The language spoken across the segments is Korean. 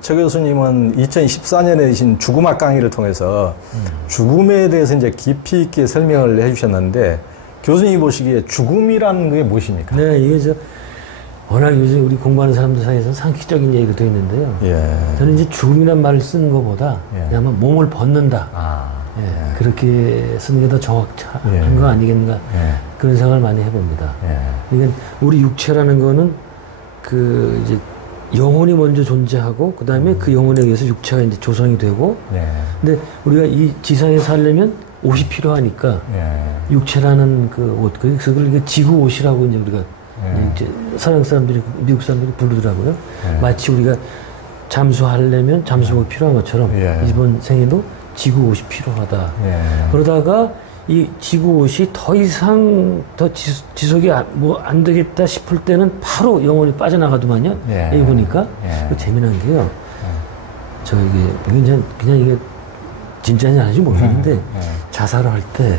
최 교수님은 2014년에 하신 죽음학 강의를 통해서 죽음에 대해서 이제 깊이 있게 설명을 해주셨는데 교수님이 보시기에 죽음이라는 게 무엇입니까? 네, 이게 워낙 요즘 우리 공부하는 사람들 사이에서는 상식적인 얘기가 되어 있는데요. 예. 저는 이제 죽음이란 말을 쓰는 것보다 그냥 몸을 벗는다. 예. 그렇게 쓰는 게 더 정확한 거 아니겠는가. 그런 생각을 많이 해봅니다. 그러니까 우리 육체라는 거는 그 이제 영혼이 먼저 존재하고 그 다음에 그 영혼에 의해서 육체가 이제 조성이 되고 근데 우리가 이 지상에 살려면 옷이 필요하니까 육체라는 그 옷, 그래서 그걸 지구 옷이라고 이제 우리가 이제 서양 사람들이, 미국 사람들이 부르더라고요. 마치 우리가 잠수하려면 잠수복이 필요한 것처럼 이번 생에도 지구 옷이 필요하다. 그러다가 이 지구 옷이 더 이상 더 지속이 뭐 안 되겠다 싶을 때는 바로 영혼이 빠져나가더만요. 여기 보니까 재미난 게요. 그냥 이게 진짜인지 아닌지 모르겠는데 자살을 할 때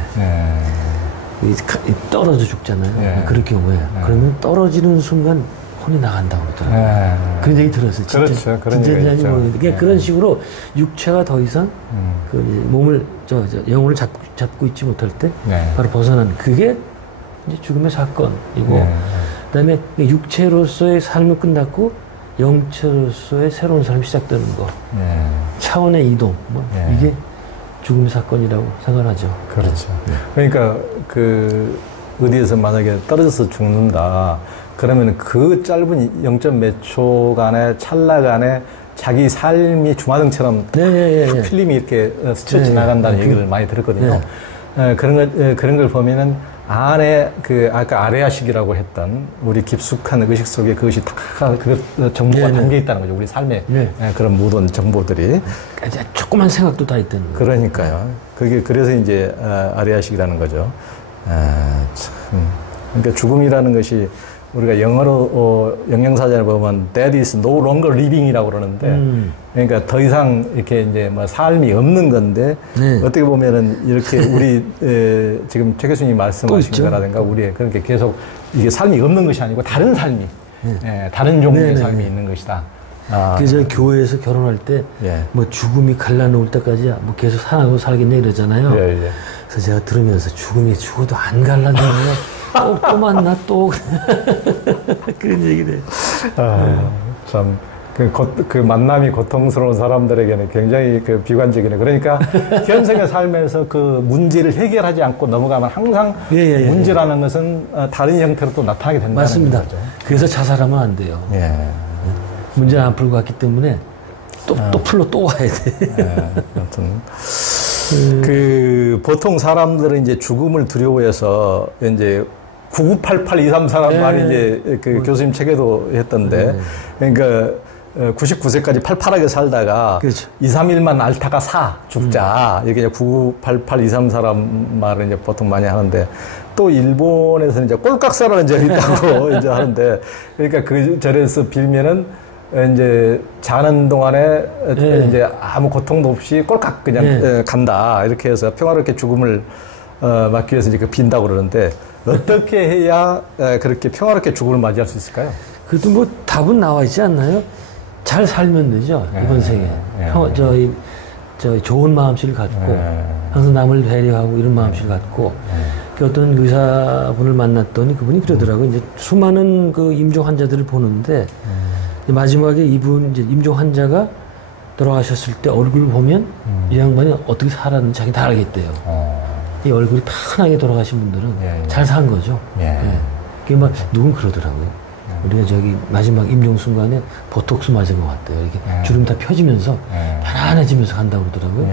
떨어져 죽잖아요. 그럴 경우에 그러면 떨어지는 순간 혼이 나간다고 그러더라고요. 그런 얘기 들었어요. 그렇죠. 그런 진짜인지 아닌지 모르겠는데 그런 식으로 육체가 더 이상 그 몸을 영혼을 잡고 있지 못할 때 바로 벗어나는 그게 이제 죽음의 사건이고 그다음에 육체로서의 삶이 끝났고 영체로서의 새로운 삶이 시작되는 거 차원의 이동 이게 죽음의 사건이라고 생각하죠. 그렇죠. 그러니까 그 어디에서 만약에 떨어져서 죽는다 그러면 그 짧은 0. 몇 초간의 찰나간에 자기 삶이 주마등처럼 필름이 이렇게 스쳐 지나간다는 얘기를 많이 들었거든요. 그런 걸 보면은 안에 그 아까 아레아식이라고 했던 우리 깊숙한 의식 속에 그것이 다 그 정보가 담겨 있다는 거죠. 우리 삶의 그런 모든 정보들이 조그만 생각도 다 있다는 거예요. 그러니까요. 그게 그래서 이제 아레아식이라는 거죠. 참. 그러니까 죽음이라는 것이 우리가 영어로 영양사전에 보면 That is no longer living이라고 그러는데 그러니까 더 이상 이렇게 이제 뭐 삶이 없는 건데 어떻게 보면은 이렇게 우리 지금 최 교수님이 말씀하신 거라든가 우리의 그렇게 계속 이게 삶이 없는 것이 아니고 다른 삶이 다른 종류의 삶이 있는 것이다. 그래서 교회에서 결혼할 때 뭐 죽음이 갈라놓을 때까지 뭐 계속 살아가고 살겠네 이러잖아요. 그래서 제가 들으면서 죽음이 죽어도 안 갈라져요. 또 만나 또 그런 얘기를 해요. 참 그 만남이 고통스러운 사람들에게는 굉장히 그 비관적이네. 그러니까 현생의 삶에서 그 문제를 해결하지 않고 넘어가면 항상 문제라는 것은 다른 형태로 또 나타나게 된다는 맞습니다. 거죠. 그래서 자살하면 안 돼요. 문제를 안 풀고 갔기 때문에 또 풀러 또 와야 돼. 아무튼 그 보통 사람들은 이제 죽음을 두려워해서 이제 9988-233만 이제 그 교수님 책에도 했던데 그러니까 99세까지 팔팔하게 살다가 2, 3일만 앓다가 죽자 이렇게 9988-233 말을 이제 보통 많이 하는데 또 일본에서는 이제 꼴깍사라는 절이 있다고 이제 하는데 그러니까 그 절에서 빌면은 이제 자는 동안에 이제 아무 고통도 없이 꼴깍 그냥 간다 이렇게 해서 평화롭게 죽음을 맞기 위해서 이제 빈다고 그러는데 어떻게 해야 그렇게 평화롭게 죽음을 맞이할 수 있을까요? 그래도 뭐 답은 나와 있지 않나요? 잘 살면 되죠. 이번 생에 좋은 마음씨를 갖고 항상 남을 배려하고 이런 마음씨를 갖고 그 어떤 의사분을 만났더니 그분이 그러더라고요. 이제 수많은 그 임종 환자들을 보는데 마지막에 이분 이제 임종 환자가 돌아가셨을 때 얼굴을 보면 이 양반이 어떻게 살았는지 자기 다 알겠대요. 이 얼굴이 편하게 돌아가신 분들은 잘 산 거죠. 그게 막 누군 그러더라고요. 우리가 저기 마지막 임종 순간에 보톡스 맞은 것 같대요. 이렇게 주름 다 펴지면서 편안해지면서 간다고 그러더라고요.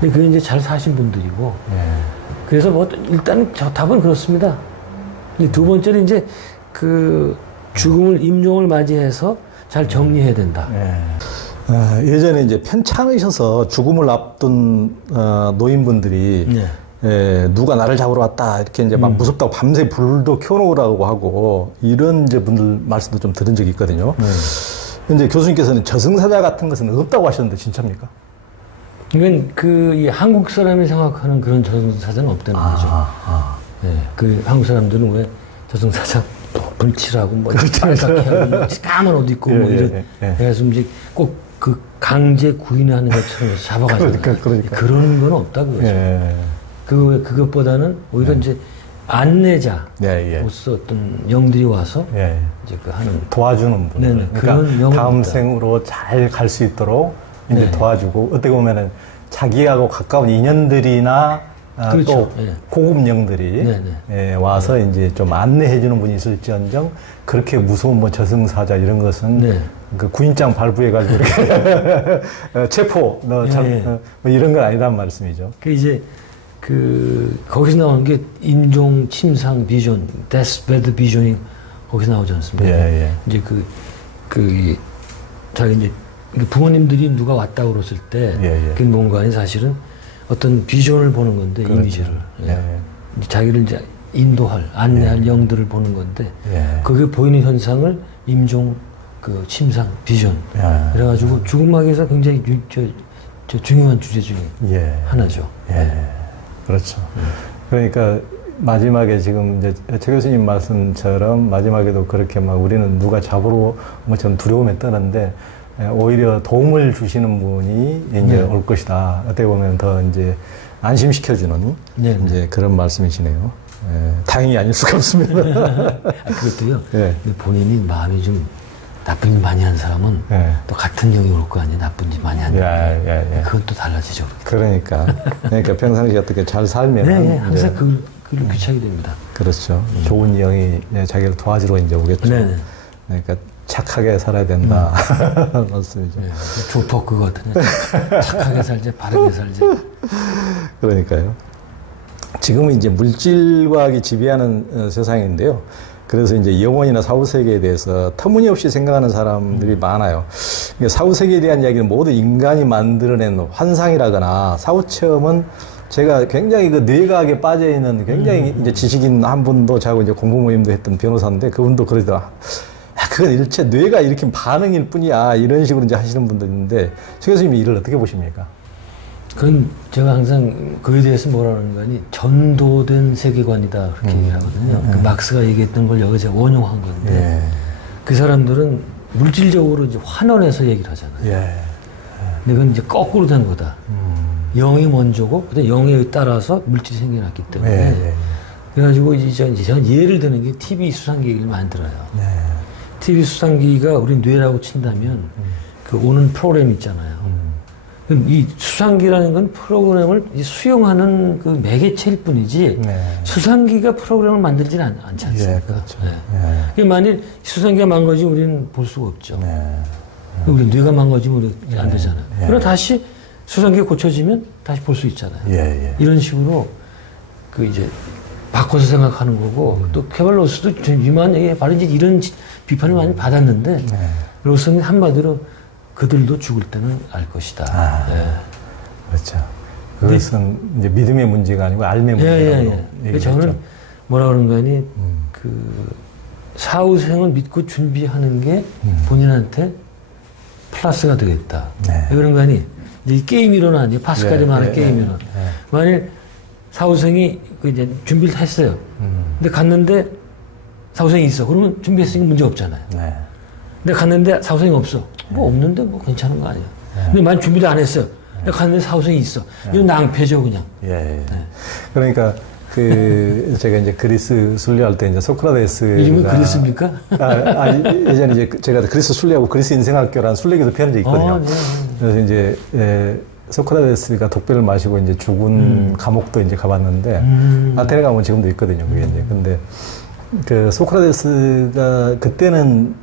근데 그게 이제 잘 사신 분들이고. 그래서 뭐 일단 저 답은 그렇습니다. 두 번째는 이제 그 죽음을 임종을 맞이해서 잘 정리해야 된다. 예전에 이제 편찮으셔서 죽음을 앞둔 노인분들이 누가 나를 잡으러 왔다 이렇게 이제 막 무섭다고 밤새 불도 켜놓으라고 하고 이런 이제 분들 말씀도 좀 들은 적이 있거든요. 근데 교수님께서는 저승사자 같은 것은 없다고 하셨는데 진짜입니까? 이건 이 한국 사람이 생각하는 그런 저승사자는 없다는 거죠. 그 한국 사람들은 왜 저승사자 불칠하고 뭐 빨갛게 하고 까만 옷 입고 뭐 이런 그래서 이제 꼭 그 강제 구인하는 것처럼 잡아가잖아요. 그러니까. 그런 건 없다고요. 예. 그것보다는 오히려 이제 안내자, 예. 로서 어떤 영들이 와서 예. 이제 그 하는 도와주는 분. 네네. 그러니까 다음 생으로 잘 갈 수 있도록 이제 네. 도와주고 어떻게 보면은 자기하고 가까운 인연들이나 그렇죠. 또 예. 고급 영들이 예, 와서 이제 좀 안내해주는 분이 있을지언정 그렇게 무서운 뭐 저승사자 이런 것은 그 구인장 발부해가지고 이렇게 체포 뭐 이런 건 아니란 말씀이죠. 그 이제 거기서 나오는 게 인종 침상 비전, 데스베드 비전이 거기서 나오지 않습니까? 이제 자기 이제 부모님들이 누가 왔다고 그랬을 때 그 뭔가는 사실은 어떤 비전을 보는 건데 그렇죠. 이미지를 자기를 이제 인도할 안내할 영들을 보는 건데 그게 보이는 현상을 임종 그 침상 비전 그래가지고 죽음학에서 굉장히 중요한 주제 중에 하나죠. 그렇죠. 그러니까 마지막에 지금 이제 최 교수님 말씀처럼 마지막에도 그렇게 막 우리는 누가 잡으러 뭐처럼 두려움에 떠는데 오히려 도움을 주시는 분이 이제 올 것이다. 어떻게 보면 더 이제 안심시켜주는 이제 그런 말씀이시네요. 다행히 아닐 수가 없습니다. 그것도요. 본인이 마음이 좀 나쁜 일 많이 한 사람은 또 같은 영이 올 거 아니에요. 나쁜 짓 많이 하는. 그건 또 달라지죠. 그러니까 평상시에 어떻게 잘 살면. 항상 그걸 귀찮게 됩니다. 그렇죠. 좋은 영이 자기를 도와주러 이제 오겠죠. 그러니까 착하게 살아야 된다. 맞습니다. 조폭 그거 같으네. 착하게 살지, 바르게 살지. 그러니까요. 지금은 이제 물질과학이 지배하는 세상인데요. 그래서 이제 영혼이나 사후세계에 대해서 터무니없이 생각하는 사람들이 많아요. 사후세계에 대한 이야기는 모두 인간이 만들어낸 환상이라거나 사후체험은 제가 굉장히 그 뇌과학에 빠져있는 굉장히 이제 지식인 한 분도 저하고 이제 공부 모임도 했던 변호사인데 그분도 그러더라. 그건 일체 뇌가 일으킨 반응일 뿐이야. 이런 식으로 이제 하시는 분도 있는데 최 교수님이 이를 어떻게 보십니까? 그건 제가 항상 그에 대해서 뭐라는 거니 전도된 세계관이다 그렇게 얘기를 하거든요. 그 막스가 얘기했던 걸 여기 제가 원용한 건데 그 사람들은 물질적으로 이제 환원해서 얘기를 하잖아요. 근데 그건 이제 거꾸로 된 거다. 영이 먼저고 그다음에 영에 따라서 물질이 생겨났기 때문에 그래가지고 이제 저는 예를 드는 게 TV 수상기 얘기를 많이 들어요. TV 수상기가 우리 뇌라고 친다면 그 오는 프로그램 있잖아요. 이 수상기라는 건 프로그램을 수용하는 그 매개체일 뿐이지 수상기가 프로그램을 만들지는 않지 않습니까? 그렇죠. 만일 수상기가 망가지면 우리는 볼 수가 없죠. 우리 뇌가 망가지면 우리 안 되잖아요. 그러나 다시 수상기가 고쳐지면 다시 볼 수 있잖아요. 이런 식으로 그 이제 바꿔서 생각하는 거고 또 케발로스도 유명한 얘기 바로 이제 이런 비판을 많이 받았는데 로스는 한마디로 그들도 죽을 때는 알 것이다. 그렇죠. 그것은 이제 믿음의 문제가 아니고 알의 문제라고. 저는 뭐라 그러는 거니 그 사후생을 믿고 준비하는 게 본인한테 플러스가 되겠다. 왜 그런 거 아니? 이제 게임이론은 아니에요. 파스칼이 말하는 게임이론. 만일 사후생이 이제 준비를 다 했어요. 근데 갔는데 사후생이 있어. 그러면 준비했으니까 문제 없잖아요. 근데 갔는데 사후생이 없어. 뭐 없는데 뭐 괜찮은 거 아니야. 근데 만약 준비를 안 했어요. 근데 갔는데 사후생이 있어. 이건 낭패죠, 그냥. 그러니까 제가 이제 그리스 순례할 때 이제 소크라테스가 이름이 그리스입니까? 예전에 이제 제가 그리스 순례하고 그리스 인생학교라는 순례기도 펴는 적이 있거든요. 그래서 이제 소크라테스가 독배를 마시고 이제 죽은 감옥도 이제 가봤는데 아테네 가면 지금도 있거든요. 그게 이제 근데 그 소크라테스가 그때는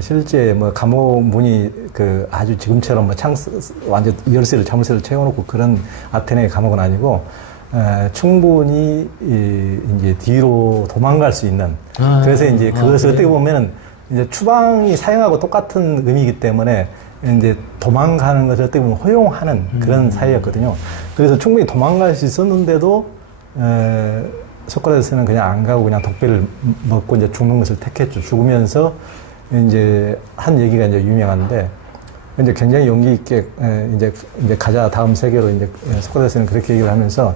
실제 뭐 감옥 문이 그 아주 지금처럼 뭐 완전 열쇠를 자물쇠를 채워놓고 그런 아테네의 감옥은 아니고 충분히 이제 뒤로 도망갈 수 있는 그래서 이제 그것을 어떻게 보면은 이제 추방이 사형하고 똑같은 의미이기 때문에 이제 도망가는 것을 어떻게 보면 허용하는 그런 사이였거든요. 그래서 충분히 도망갈 수 있었는데도 소크라테스는 그냥 안 가고 그냥 독배를 먹고 이제 죽는 것을 택했죠. 죽으면서 이제 한 얘기가 이제 유명한데 이제 굉장히 용기 있게 이제 가자 다음 세계로 이제 소크라테스는 그렇게 얘기를 하면서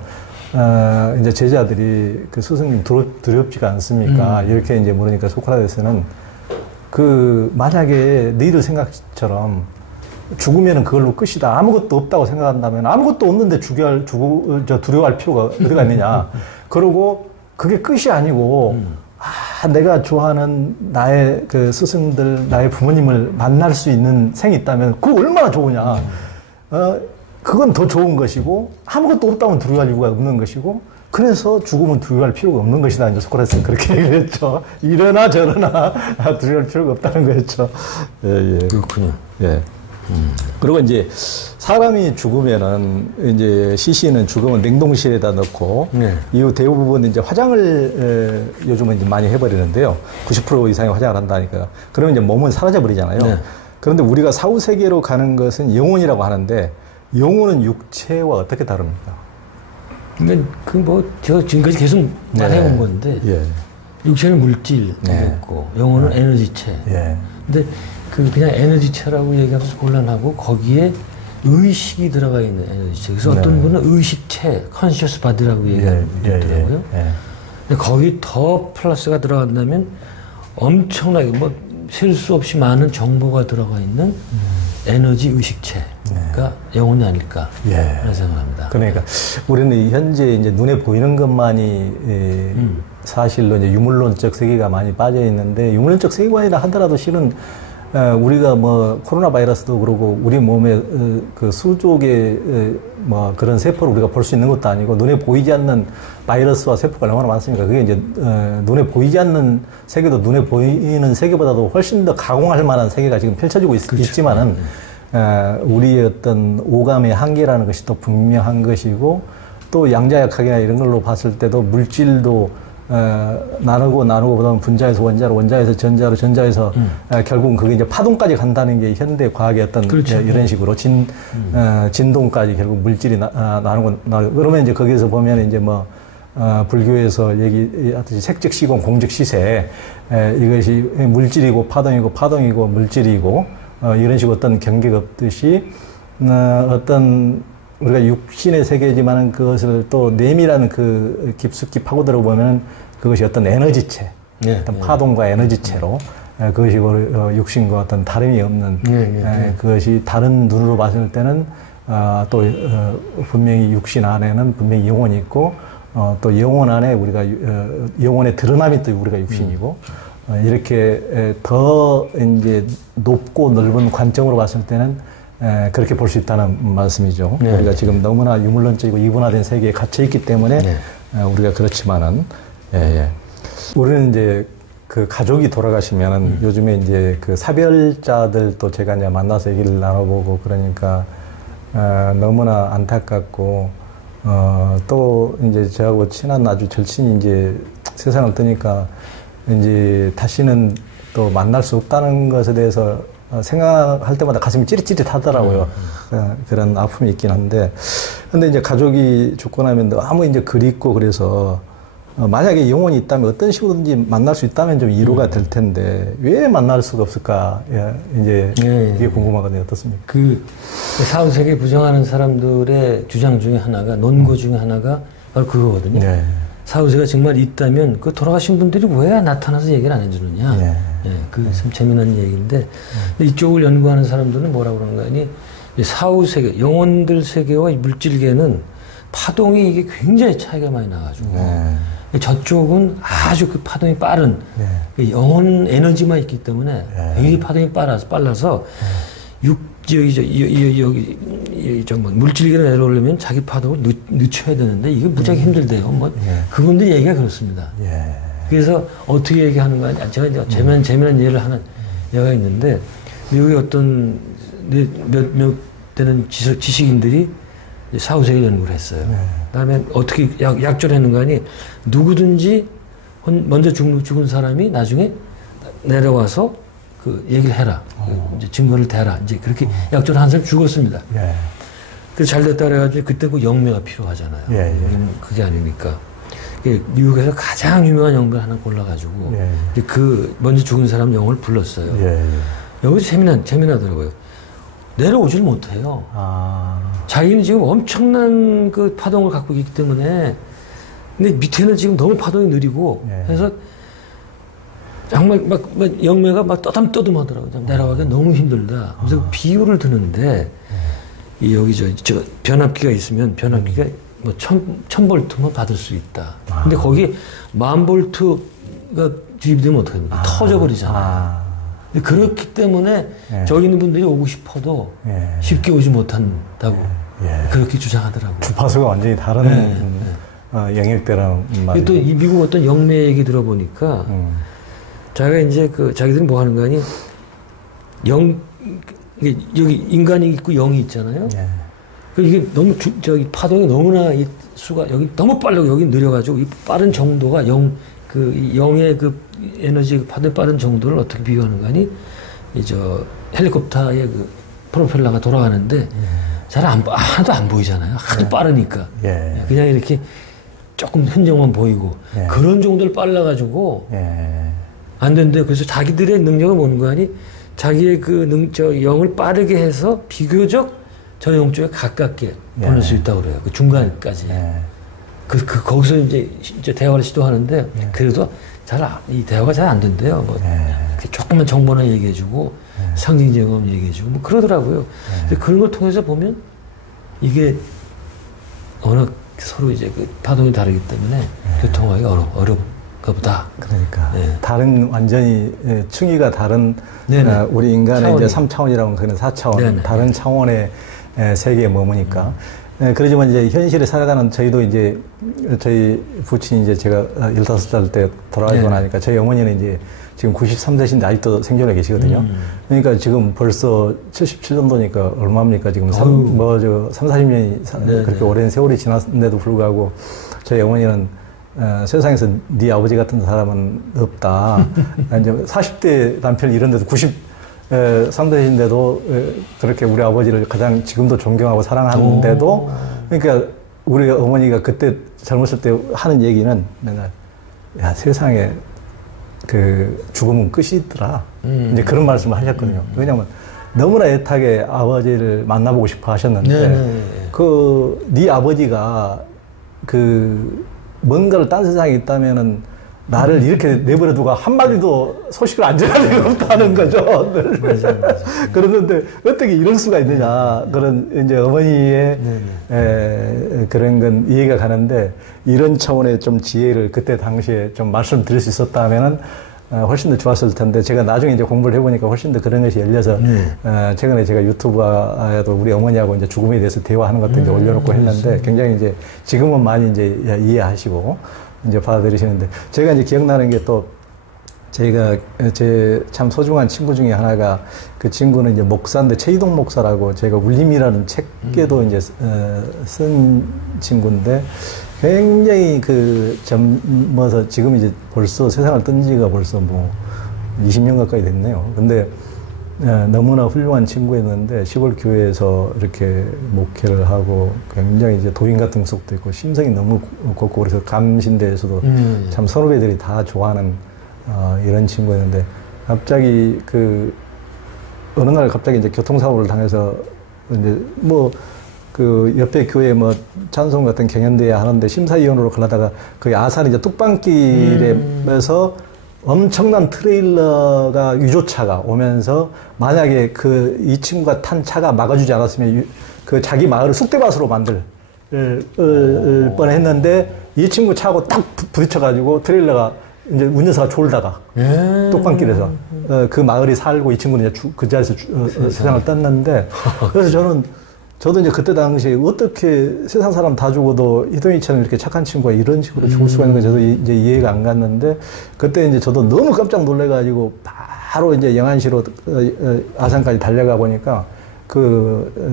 이제 제자들이 그 스승님 두렵지가 않습니까? 이렇게 이제 물으니까 소크라테스는 그 만약에 너희들 생각처럼 죽으면은 그걸로 끝이다. 아무것도 없다고 생각한다면 아무것도 없는데 두려워할 필요가 어디가 있느냐. 그러고 그게 끝이 아니고 내가 좋아하는 나의 그 스승들, 나의 부모님을 만날 수 있는 생이 있다면 그거 얼마나 좋으냐. 그건 더 좋은 것이고 아무것도 없다면 두려워할 이유가 없는 것이고 그래서 죽음은 두려워할 필요가 없는 것이다. 이제 소크라테스는 그렇게 얘기했죠. 이러나 저러나 두려워할 필요가 없다는 거였죠. 예, 예. 그렇군요. 예. 그리고 이제 사람이 죽으면은 이제 시신은 죽으면 냉동실에다 넣고 이후 대부분 이제 화장을 요즘은 이제 많이 해버리는데요. 90% 이상의 화장을 한다니까. 그러면 이제 몸은 사라져 버리잖아요. 네. 그런데 우리가 사후 세계로 가는 것은 영혼이라고 하는데 영혼은 육체와 어떻게 다릅니까? 그 뭐 제가 지금까지 계속 말해온 건데 예. 육체는 물질이었고 영혼은 에너지체. 예. 근데 그냥 에너지체라고 얘기하면서 곤란하고 거기에 의식이 들어가 있는 에너지체. 그래서 어떤 분은 의식체, 컨시어스 바디라고 얘기하더라고요. 근데 거기 더 플러스가 들어간다면 엄청나게 뭐 셀 수 없이 많은 정보가 들어가 있는 에너지 의식체가 영혼이 아닐까 그런 생각합니다. 그러니까 우리는 현재 이제 눈에 보이는 것만이 사실로 이제 유물론적 세계가 많이 빠져 있는데 유물론적 세계관이라 하더라도 실은 우리가 뭐 코로나 바이러스도 그러고 우리 몸에 그 수족의 뭐 그런 세포를 우리가 볼 수 있는 것도 아니고 눈에 보이지 않는 바이러스와 세포가 얼마나 많습니까? 그게 이제 눈에 보이지 않는 세계도 눈에 보이는 세계보다도 훨씬 더 가공할 만한 세계가 지금 펼쳐지고 있지만은 우리의 어떤 오감의 한계라는 것이 또 분명한 것이고 또 양자역학이나 이런 걸로 봤을 때도 물질도 나누고 보다는 분자에서 원자로, 원자에서 전자로, 전자에서 결국은 그게 이제 파동까지 간다는 게 현대 과학의 어떤 이런 식으로 진동까지 결국 물질이 나누고 그러면 이제 거기에서 보면 이제 뭐 불교에서 얘기하듯이 색즉 시공, 공즉 시세 이것이 물질이고 파동이고 물질이고 이런 식으로 어떤 경계가 없듯이 어떤 우리가 육신의 세계지만은 그것을 또 내밀한 그 깊숙이 파고들어 보면 그것이 어떤 에너지체, 어떤 파동과 에너지체로 그것이 육신과 어떤 다름이 없는 그것이 다른 눈으로 봤을 때는 또 분명히 육신 안에는 분명히 영혼이 있고 또 영혼 안에 우리가 영혼의 드러남이 또 우리가 육신이고 이렇게 더 이제 높고 넓은 관점으로 봤을 때는 그렇게 볼 수 있다는 말씀이죠. 우리가 지금 너무나 유물론적이고 이분화된 세계에 갇혀 있기 때문에 우리가 그렇지만은 우리는 이제 그 가족이 돌아가시면은 요즘에 이제 그 사별자들도 제가 이제 만나서 얘기를 나눠보고 그러니까 너무나 안타깝고 또 이제 저하고 친한 아주 절친이 이제 세상을 떠니까 이제 다시는 또 만날 수 없다는 것에 대해서 생각할 때마다 가슴이 찌릿찌릿하더라고요. 그런 아픔이 있긴 한데, 근데 이제 가족이 죽고 나면 너무 이제 그립고 그래서 만약에 영혼이 있다면 어떤 식으로든지 만날 수 있다면 좀 이루가 될 텐데 왜 만날 수가 없을까? 이제 이게 궁금하거든요. 어떻습니까? 그 사후 세계 부정하는 사람들의 주장 중에 하나가 논거 중에 하나가 바로 그거거든요. 사후세가 정말 있다면 그 돌아가신 분들이 왜 나타나서 얘기를 안 해주느냐. 그게 참 재미난 얘기인데 근데 이쪽을 연구하는 사람들은 뭐라고 그러는가 하니 사후세계, 영혼들 세계와 물질계는 파동이 이게 굉장히 차이가 많이 나가지고 저쪽은 아주 그 파동이 빠른 영혼 에너지만 있기 때문에 굉장히 파동이 빨라서 물질계로 내려오려면 자기 파동을 늦춰야 되는데 이게 무지하게 힘들대요. 뭐 그분들 얘기가 그렇습니다. 그래서 어떻게 얘기하는가 하냐. 제가 이제 재미난 예를 하나 얘가 있는데 미국의 어떤 몇 되는 지식인들이 사후세계 연구를 했어요. 그다음에 어떻게 약조를 했는가 하니 누구든지 먼저 죽은 사람이 나중에 내려와서 그 얘기를 해라. 이제 증거를 대라. 이제 그렇게 약조를 한 사람이 죽었습니다. 그래서 잘 됐다 그래가지고 그때 그 영매가 필요하잖아요. 그게 아니니까. 미국에서 가장 유명한 영매 하나 골라가지고 그 먼저 죽은 사람 영을 불렀어요. 여기서 재미나더라고요. 내려오질 못해요. 자기는 지금 엄청난 그 파동을 갖고 있기 때문에 근데 밑에는 지금 너무 파동이 느리고 그래서 정말 막 영매가 막 떠듬떠듬하더라고요. 내려가기가 너무 힘들다. 그래서 비유를 드는데 여기 저 변압기가 있으면 변압기가 뭐 1000볼트만 받을 수 있다. 근데 거기 10,000볼트가 주입되면 어떡합니까? 터져버리잖아요. 근데 그렇기 때문에 저기 있는 분들이 오고 싶어도 쉽게 오지 못한다고 그렇게 주장하더라고요. 주파수가 완전히 다른 영역대라는 말. 또 이 미국 어떤 영매 얘기 들어보니까 자기가 이제 자기들이 뭐 하는 거 아니 여기 인간이 있고 영이 있잖아요. 이게 너무 저기 파동이 너무나 이 수가 여기 너무 빠르고 여기 느려가지고 이 빠른 정도가 영의 그 에너지 파동이 빠른 정도를 어떻게 비교하는 거 아니 저 헬리콥터의 그 프로펠러가 돌아가는데 하나도 안 보이잖아요. 하도 빠르니까 그냥 이렇게 조금 흔적만 보이고 그런 정도를 빨라가지고 안 된대. 그래서 자기들의 능력을 보는 거 아니 자기의 저 영을 빠르게 해서 비교적 저 영 쪽에 가깝게 보낼 수 있다고 그래요. 그 중간까지. 거기서 이제 대화를 시도하는데 그래도 이 대화가 잘 안 된대요. 뭐 조금만 정보나 얘기해주고 상징적인 얘기해주고 뭐 그러더라고요. 그런 걸 통해서 보면 이게 워낙 서로 이제 그 파동이 다르기 때문에 교통하기가 어렵가 보다. 그러니까 다른 완전히 층위가 다른 우리 인간의 이제 3차원이라고 하는 4차원 다른 차원의 세계에 머무니까. 그러지만 이제 현실에 살아가는 저희도 이제 저희 부친이 이제 제가 15살 때 돌아가시고 나니까 저희 어머니는 이제 지금 93세신데 아직도 생존해 계시거든요. 그러니까 지금 벌써 77년도니까 얼마입니까? 지금 40년이 그렇게 오랜 세월이 지났는데도 불구하고 저희 어머니는 세상에서 네 아버지 같은 사람은 없다. 이제 40대 남편을 잃었는데도 93세신데도 그렇게 우리 아버지를 가장 지금도 존경하고 사랑하는데도 그러니까 우리 어머니가 그때 젊었을 때 하는 얘기는 맨날 야 세상에 그 죽음은 끝이더라. 이제 그런 말씀을 하셨거든요. 왜냐면 너무나 애타게 아버지를 만나보고 싶어 하셨는데 네 아버지가 뭔가를 딴 세상에 있다면은 나를 이렇게 내버려 두고 한마디도 소식을 안 전할 리가 없다는 거죠. 맞아. 그러는데 어떻게 이럴 수가 있느냐. 그런 이제 어머니의 그런 건 이해가 가는데 이런 차원의 좀 지혜를 그때 당시에 좀 말씀드릴 수 있었다면은 훨씬 더 좋았을 텐데 제가 나중에 이제 공부를 해보니까 훨씬 더 그런 것이 열려서 최근에 제가 유튜브에도 우리 어머니하고 이제 죽음에 대해서 대화하는 것도 이제 올려놓고 했는데 굉장히 이제 지금은 많이 이제 이해하시고 이제 받아들이시는데 제가 이제 기억나는 게 또 제가 제 참 소중한 친구 중에 하나가 그 친구는 이제 목사인데 최희동 목사라고 제가 울림이라는 책에도 이제 쓴 친구인데 굉장히 젊어서 지금 이제 벌써 세상을 뜬 지가 벌써 뭐 20년 가까이 됐네요. 근데 너무나 훌륭한 친구였는데 시골 교회에서 이렇게 목회를 하고 굉장히 이제 도인 같은 속도 있고 심성이 너무 곱고 그래서 감신대에서도 참 선후배들이 다 좋아하는 이런 친구였는데 갑자기 어느 날 갑자기 이제 교통사고를 당해서 이제 옆에 교회 찬송 같은 경연대회 하는데 심사위원으로 가려다가 아산 이제 뚝방길에서 엄청난 트레일러가 유조차가 오면서 만약에 이 친구가 탄 차가 막아주지 않았으면 자기 마을을 쑥대밭으로 만들 뻔했는데 이 친구 차하고 딱 부딪혀가지고 트레일러가 이제 운전사가 졸다가 뚝방길에서 그 마을이 살고 이 친구는 이제 그 자리에서 세상을 떴는데 그래서 저도 이제 그때 당시에 어떻게 세상 사람 다 죽어도 희동이처럼 이렇게 착한 친구가 이런 식으로 죽을 수가 있는 건 저도 이제 이해가 안 갔는데 그때 이제 저도 너무 깜짝 놀래가지고 바로 이제 영안시로 아산까지 달려가 보니까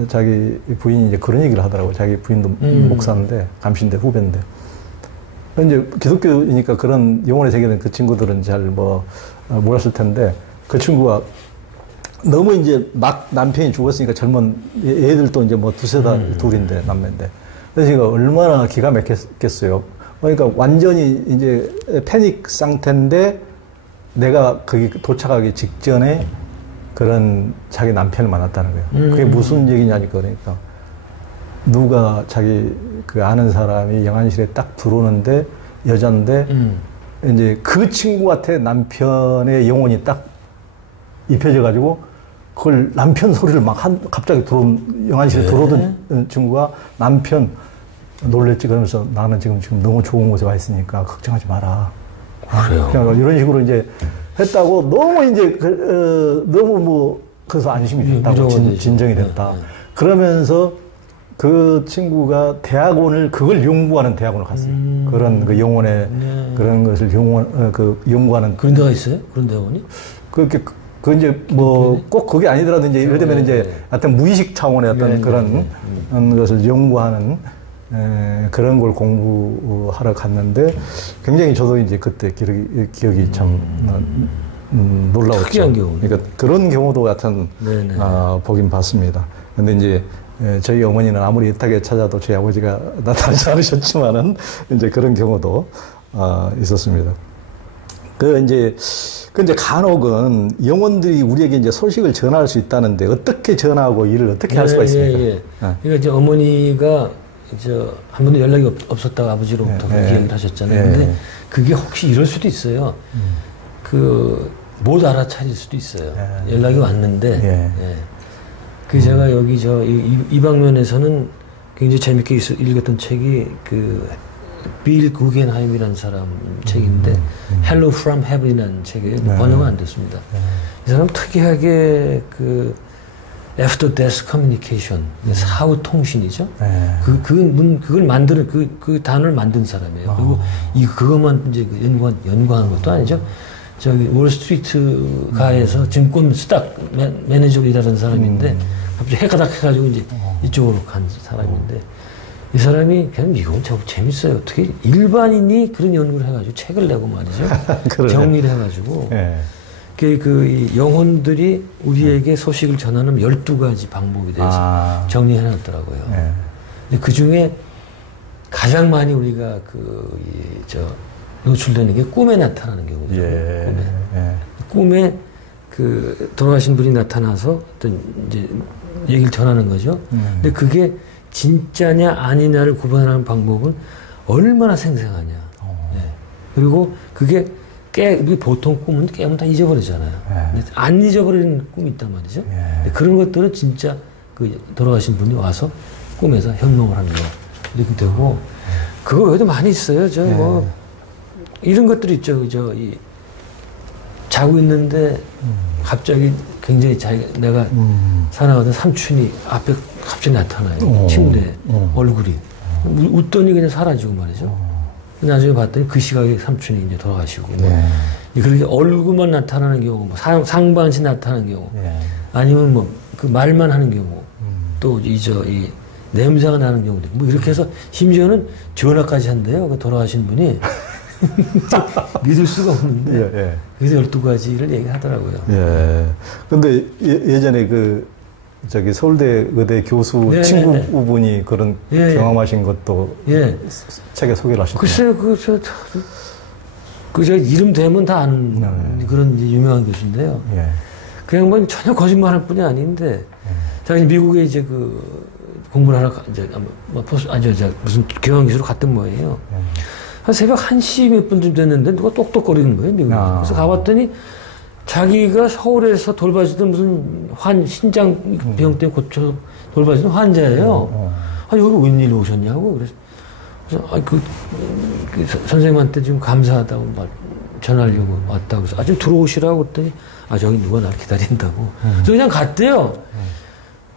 자기 부인이 이제 그런 얘기를 하더라고요. 자기 부인도 목사인데 감신대 후배인데 이제 기독교이니까 그런 영혼의 세계는 그 친구들은 잘 몰랐을 텐데 그 친구가 너무 이제 막 남편이 죽었으니까 젊은 애들도 이제 두세 달 둘인데 남매인데 그래서 제가 얼마나 기가 막혔겠어요. 그러니까 완전히 이제 패닉 상태인데 내가 거기 도착하기 직전에 그런 자기 남편을 만났다는 거예요. 그게 무슨 얘기냐니까 그러니까 누가 자기 아는 사람이 영안실에 딱 들어오는데 여잔데 이제 그 친구한테 남편의 영혼이 딱 입혀져가지고 그걸 남편 소리를 막 갑자기 영안실에 들어오던 친구가 남편 놀랬지. 그러면서 나는 지금 너무 좋은 곳에 와 있으니까 걱정하지 마라. 그래요. 이런 식으로 이제 했다고 너무 이제 너무 뭐 그래서 안심이 됐다고 진정이 됐다. 그러면서 그 친구가 대학원을 그걸 연구하는 대학원을 갔어요. 그런 그 영혼의 그런 것을 연구하는 그런 데가 있어요? 그런 대학원이? 그 이제 뭐 꼭 그게 아니더라도 이제 예를 들면 이제 어떤 무의식 차원의 어떤 그런 것을 연구하는 그런 걸 공부하러 갔는데 굉장히 저도 이제 그때 기억이 참 놀라웠죠. 특이한 경우. 그러니까 그런 경우도 하여튼 보긴 봤습니다. 근데 이제 저희 어머니는 아무리 애타게 찾아도 저희 아버지가 나타나지 않으셨지만은 이제 그런 경우도 있었습니다. 근데 간혹은 영혼들이 우리에게 이제 소식을 전할 수 있다는데 어떻게 전하고 일을 어떻게 할 수가 있습니까? 그러니까 이제 어머니가 한 번도 연락이 없었다고 아버지로부터 그렇게 이야기를 하셨잖아요. 근데 그게 혹시 이럴 수도 있어요. 못 알아차릴 수도 있어요. 연락이 왔는데. 제가 여기 이 방면에서는 굉장히 재밌게 읽었던 책이 빌 구겐하임이라는 사람 책인데 Hello from Heaven이라는 책이에요. 번역은 안 됐습니다. 이 사람 특이하게 After Death Communication 사후 통신이죠. 그걸 만드는 그 단어를 만든 사람이에요. 그리고 그것만 이제 연구하는 것도 아니죠. 저기 월스트리트 가에서 증권 스탁 매니저로 일하는 사람인데 갑자기 해가닥 해가지고 이제 이쪽으로 간 사람인데 이 사람이 그냥 이건 참 재밌어요. 어떻게 일반인이 그런 연구를 해가지고 책을 내고 말이죠. 정리를 해가지고 이 영혼들이 우리에게 소식을 전하는 12가지 방법에 대해서 정리해놨더라고요. 근데 그 중에 가장 많이 우리가 노출되는 게 꿈에 나타나는 경우죠. 꿈에 돌아가신 분이 나타나서 어떤 이제 얘기를 전하는 거죠. 근데 그게 진짜냐 아니냐를 구분하는 방법은 얼마나 생생하냐. 그리고 그게 보통 꿈은 깨면 다 잊어버리잖아요. 안 잊어버리는 꿈이 있단 말이죠. 그런 것들은 진짜 돌아가신 분이 와서 꿈에서 현몽을 하는 거 이렇게 되고 그거 외에도 많이 있어요. 이런 것들이 있죠. 자고 있는데 갑자기 굉장히 내가 사랑하던 삼촌이 앞에 갑자기 나타나요. 침대에 얼굴이. 웃더니 그냥 사라지고 말이죠. 나중에 봤더니 그 시각에 삼촌이 이제 돌아가시고. 그렇게 얼굴만 나타나는 경우, 상반신 나타나는 경우, 아니면 그 말만 하는 경우, 또 이 냄새가 나는 경우도 뭐 이렇게 해서 심지어는 전화까지 한대요. 돌아가신 분이. 믿을 수가 없는데. 그래서 12가지를 얘기하더라고요. 근데 예전에 서울대 의대 교수 친구분이 그런 경험하신 것도 책에 소개를 하셨죠. 글쎄요, 저 이름 대면 다 아는 그런 유명한 교수인데요. 그 양반이 전혀 거짓말할 뿐이 아닌데, 자기 미국에 이제 공부를 하러 무슨 교양기술로 갔던 모양이에요. 한 새벽 1시 몇 분쯤 됐는데 누가 똑똑거리는 거예요, 미국에. 그래서 가봤더니 자기가 서울에서 돌봐주던 무슨 신장병 때문에 고쳐 돌봐주던 환자예요. 여기 웬일로 오셨냐고. 그래서 선생님한테 좀 감사하다고 전하려고 왔다고 해서 좀 들어오시라고 그랬더니 저기 누가 날 기다린다고. 그래서 그냥 갔대요.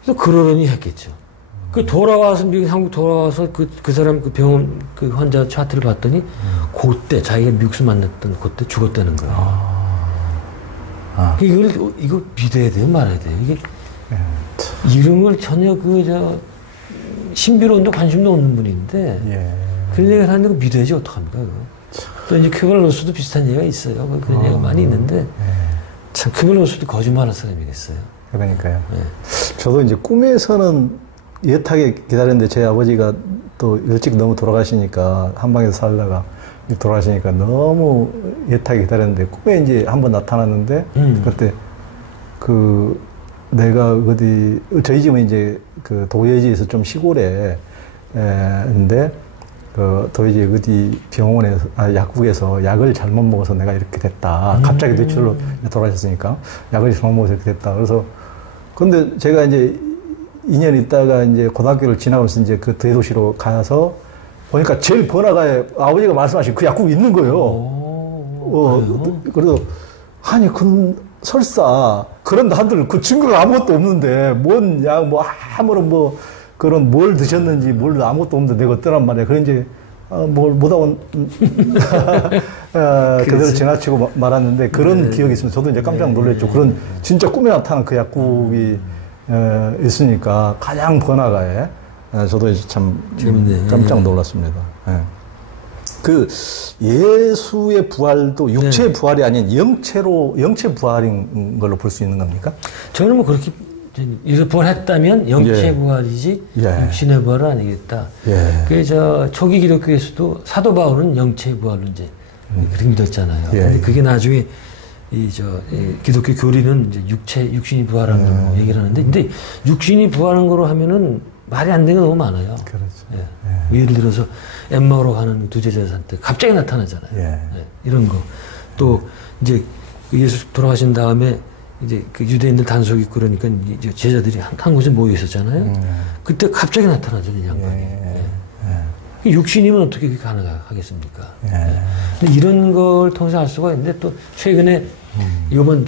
그래서 그러려니 했겠죠. 돌아와서, 한국 돌아와서 그 사람 병원 환자 차트를 봤더니 그때 자기가 미국에서 만났던 그때 죽었다는 거예요. 이거 믿어야 돼요, 말아야 돼요. 이게 이름을 전혀 신비로운데 관심도 없는 분인데 그런 얘기를 하는데 믿어야지 어떡합니까, 그거. 또 이제 큐발로스도 비슷한 얘기가 있어요. 그런 얘기가 많이 있는데 참 큐발로스도 거짓말할 사람이겠어요. 그러니까요. 저도 이제 꿈에서는 애타게 기다렸는데 제 아버지가 또 일찍 너무 돌아가시니까 한방에서 살다가 돌아가시니까 너무 애타게 기다렸는데 꿈에 이제 한번 나타났는데 그때 내가 저희 집은 이제 도예지에서 좀 시골에 인데 도저히 어디 병원에서, 약국에서 약을 잘못 먹어서 내가 이렇게 됐다. 갑자기 뇌출로 돌아가셨으니까. 약을 잘못 먹어서 이렇게 됐다. 그래서, 근데 제가 이제 2년 있다가 이제 고등학교를 지나면서 이제 그 대도시로 가서 보니까 제일 번화가에 아버지가 말씀하신 그 약국이 있는 거예요. 그래서, 아니, 설사, 그런데 한들 그 증거가 아무것도 없는데, 뭔 약, 아무런 그런 뭘 드셨는지 뭘 아무것도 없는데 내가 어떠란 말이야. 그래 이제, 뭘 못하고, 그대로 지나치고 말았는데 그런 기억이 있으면 저도 이제 깜짝 놀랐죠. 그런 진짜 꿈에 나타난 그 약국이, 있으니까 가장 번화가에, 저도 이제 참 깜짝 놀랐습니다. 그 예수의 부활도 육체의 부활이 아닌 영체 부활인 걸로 볼 수 있는 겁니까? 저는 뭐 그렇게 예수 부활했다면 영체 부활이지 육신의 부활은 아니겠다. 그 초기 기독교에서도 사도 바울은 영체 부활로 이제 그렇게 믿었잖아요. 근데 그게 나중에 기독교 교리는 이제 육신이 부활하는 거 얘기를 하는데, 근데 육신이 부활한 거로 하면은 말이 안 되는 게 너무 많아요. 그렇죠. 예를 들어서 엠마오로 가는 두 제자한테 갑자기 나타나잖아요. 이런 거. 또 이제 예수 돌아가신 다음에 이제 그 유대인들 단속 있고 그러니까 이제 제자들이 한 곳에 모여 있었잖아요. 그때 갑자기 나타나죠, 이 양반이. 육신이면 어떻게 그게 가능하겠습니까? 근데 이런 걸 통해서 알 수가 있는데, 또 최근에 요번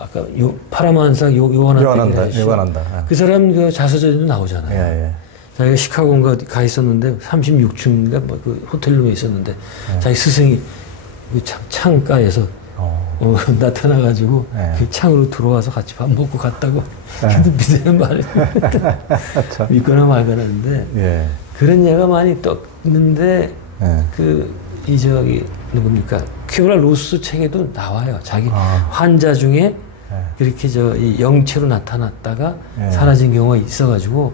아까 파라만사 요한한다. 그 사람 그 자서전에도 나오잖아요. 자기가 시카고인가 가 있었는데 36층인가 그 호텔룸에 있었는데 자기 스승이 그 창가에서 나타나가지고 그 창으로 들어와서 같이 밥 먹고 갔다고 믿으면 말이에요. 믿거나 말거나 하는데 그런 예가 많이 떴는데 누굽니까? 큐브라-로스 책에도 나와요. 자기 환자 중에 그렇게 이 영체로 나타났다가 사라진 경우가 있어가지고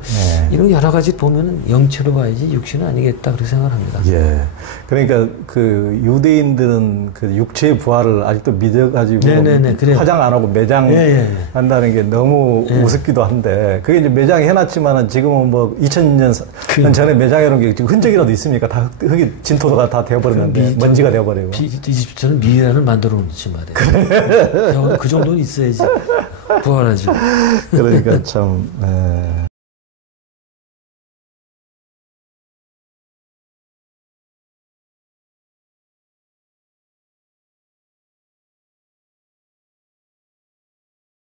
이런 여러 가지 보면은 영체로 봐야지 육신은 아니겠다 그렇게 생각합니다. 그러니까 그 유대인들은 그 육체의 부활을 아직도 믿어가지고 화장 안 하고 매장한다는 게 너무 우습기도 한데, 그게 이제 매장 해놨지만은 지금은 2000년 전에 매장해놓은 게 지금 흔적이라도 있습니까? 다 흙이 진토가 다 되어버렸는데 먼지가 되어버리고. 이집트는 미이라를 만들어 놓지 말이에요. 그 정도는 있어야지 부활하죠. 그러니까 참.